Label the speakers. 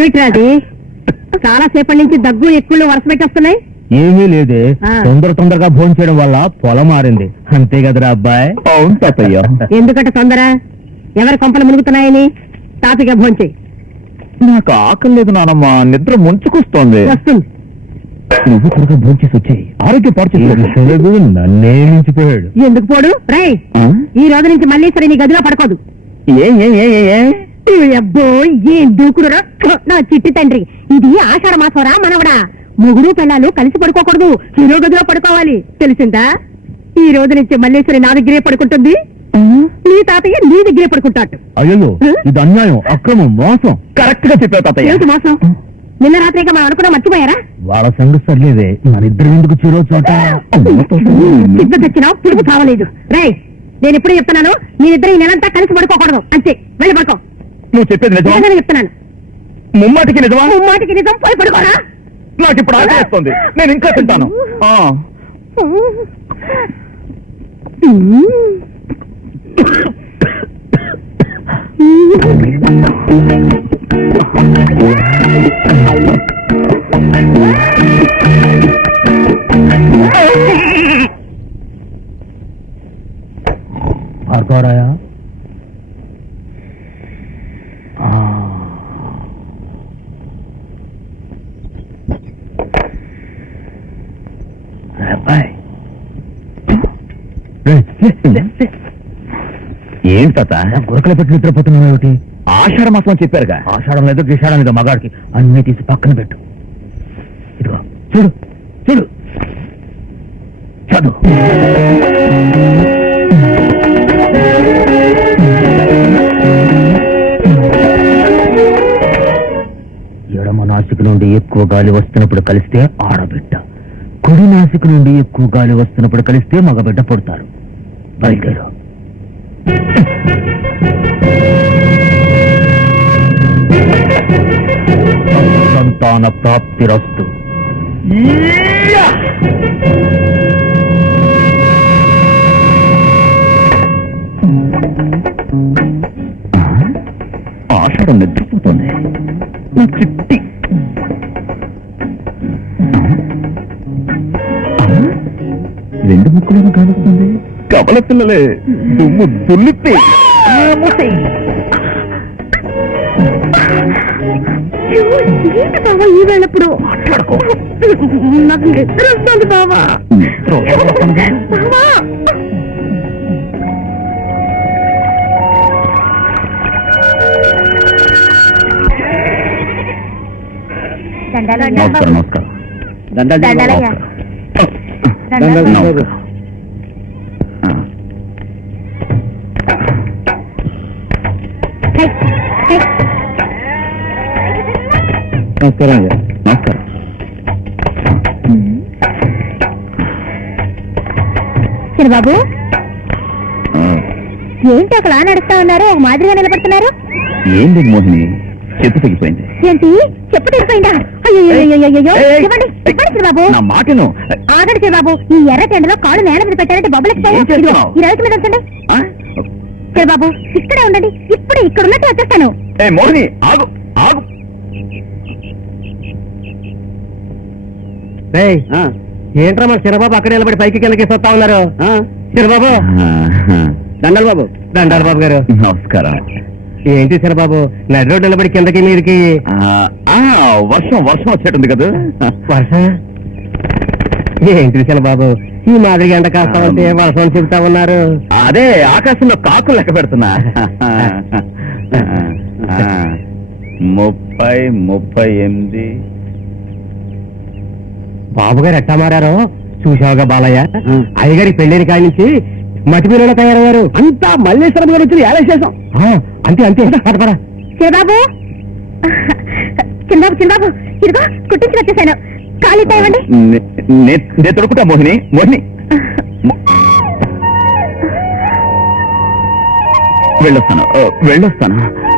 Speaker 1: ఏమిట్రా అది? చాలా సేపటి నుంచి దగ్గు ఎక్కువ వరుస పెట్టేస్తున్నాయి.
Speaker 2: ఏమీ లేదే. తొందర తొందరగా భోజనం చేయడం వల్ల పొలం మారింది. అంతే కదరా అబ్బాయి? అవును తాతయ్య.
Speaker 1: ఎందుకంటే తొందర? ఎవరి కొంపలు మునుగుతున్నాయని? తాపిగా భోంచేయి
Speaker 2: నాకు ఆకలి లేదు నానమ్మ. నిద్ర ముంచుకొస్తోంది.
Speaker 1: వస్తుంది.
Speaker 2: నువ్వు త్వరగా భోంచేసి వచ్చాయి. ఆరోగ్య పాడు నన్నే మించిపోయాడు.
Speaker 1: ఎందుకు పోడు? రై ఈ రోజు నుంచి మళ్ళీ సరే నీ గదిలో పడుకోదు.
Speaker 2: ఏ ఏ ఏ ఏ, ఏ?
Speaker 1: అబ్బో ఏం దూకుడురా నా చిట్టి తండ్రి. ఇది ఆషాఢ మాసంరా మనవడా. మొగుడు పిల్లలు కలిసి పడుకోకూడదు. హీరో గదిలో పడుకోవాలి. తెలిసిందా? ఈ రోజు నుంచి మల్లేశ్వరి నా దగ్గరే పడుకుంటుంది. నీ తాతయ్య నీ దగ్గరే పడుకుంటాడు.
Speaker 2: అయ్యో ఇది అన్యాయం అక్రమం మోసం. కరెక్ట్గా చెప్పావు తాతయ్య.
Speaker 1: ఏమిటి మోసం? నిన్న రాత్రిగా మనం అనుకున్నా మర్చిపోయారా?
Speaker 2: వాళ్ళ సంగతి సర్లేదే. మన ఇద్దరు ఎందుకు చిరో చోట
Speaker 1: సిద్ధ తెచ్చినా పురుగు చావలేదు రై నేను ఎప్పుడు చెప్తున్నాను? మీ ఇద్దరు ఈ నెలంతా కలిసి పడుకోకూడదు. అంతే. వెళ్ళి పడుకో.
Speaker 2: నువ్వు చెప్పేది నిజమా?
Speaker 1: నిజంగానే చెప్తున్నాను.
Speaker 2: ముమ్మాటికి నిజమా?
Speaker 1: మాటికి నిజం? పోయి పడుకోరా.
Speaker 2: నాకు ఇప్పుడు ఆకలిస్తుంది నేను ఇంకా తింటాను. ఆ. భార్గవరాయా ఏంటి తాత? గురకలు పెట్టి నిద్రపోతున్నావు ఏమిటి? ఆషాఢ మాసం చెప్పారుగా. ఆషాఢం లేదు గిషాఢం లేదు మగాడికి. అన్ని తీసి పక్కన పెట్టు. ఇదిగో చూడు చూడు. చదువు. ఎడమ నాసిక నుండి ఎక్కువ గాలి వస్తున్నప్పుడు కలిస్తే ఆడబిడ్డ కుడి నాసిక నుండి ఎక్కువ గాలి వస్తున్నప్పుడు కలిస్తే మగబిడ్డ పుడతారు. బయలుదేరు సంతాన ప్రాప్తిరస్తు ఆషాఢం నిద్రపోతుంది. చిట్టి. ముక్కలను కానుస్తుంది కవల పిల్లలే దుమ్ము దుల్లితే
Speaker 1: ఏంటి బావా ఈ వేళప్పుడు? నాకు నిద్ర వస్తుంది బావా. బావా.
Speaker 2: నమస్కారం నమస్కారం.
Speaker 1: దండాలయ్య.
Speaker 2: నమస్కారం. నమస్కారం అయ్యా. నమస్కారం.
Speaker 1: చిన్నబాబు ఏంటి అక్కడ నడుస్తా ఉన్నారు? ఒక మాదిరిగా నిలబడుతున్నారు.
Speaker 2: ఏం లేదు మోహిని? చెట్టు తెగిపోయింది
Speaker 1: ఏంటి? చెప్పు ఇవ్వండి చిన్నబాబు
Speaker 2: నా మాటను.
Speaker 1: ఆగండి చిన్నబాబు ఈ ఎర్ర టెండలో కాళ్ళు నేల మీద పెట్టారంటే బొబ్బలకి? ఈ రైతు మీద
Speaker 2: ఆ?
Speaker 1: చిన్నబాబు ఇక్కడే ఉండండి. ఇప్పుడే ఇక్కడ ఉన్నట్టు వచ్చేస్తాను.
Speaker 2: ఏ మోహిని ఆగు ఆగు.
Speaker 3: ఏంట్రా మన చిరబాబు అక్కడ నిలబడి పైకి కిందకి వస్తా ఉన్నారు? చిరబాబు దండాలి బాబు. దండాలి బాబు గారు.
Speaker 2: నమస్కారం.
Speaker 3: ఏంటి చిరబాబు నడి రోడ్డు నిలబడి కిందకి మీరికి
Speaker 2: ఆ, ఆ, వర్షం వర్షం వచ్చేటుంది కదా.
Speaker 3: వర్షం? ఏంటి చిరబాబు ఈ మాదిరిగా ఎండ కాస్తా ఉంటే వర్షం అని చెబుతా ఉన్నారు.
Speaker 2: అదే ఆకాశంలో కాకులు లెక్క పెడుతున్నా. ముప్పై ముప్పై ఎనిమిది.
Speaker 3: బాబు గారు ఎట్టా మారారో? చూసావుగా బాలయ్య. అయ్యగారి పెళ్ళిని కాడి నుంచి మట్టి పిల్లలు తయారయ్యారు. అంతా మల్లేశ్వరం గారు వచ్చి ఏలేసేసాం అంతే అంతే. పడపరా
Speaker 1: చిన్నబాబు చిన్నబాబు చిన్నబాబు ఇదిగో కుట్టించి వచ్చేసాను. కాలితో ఇవ్వండి
Speaker 2: నే- నేను తొడుకుతా మోహిని మోహిని. వెళ్ళొస్తాను. వెళ్ళొస్తాను.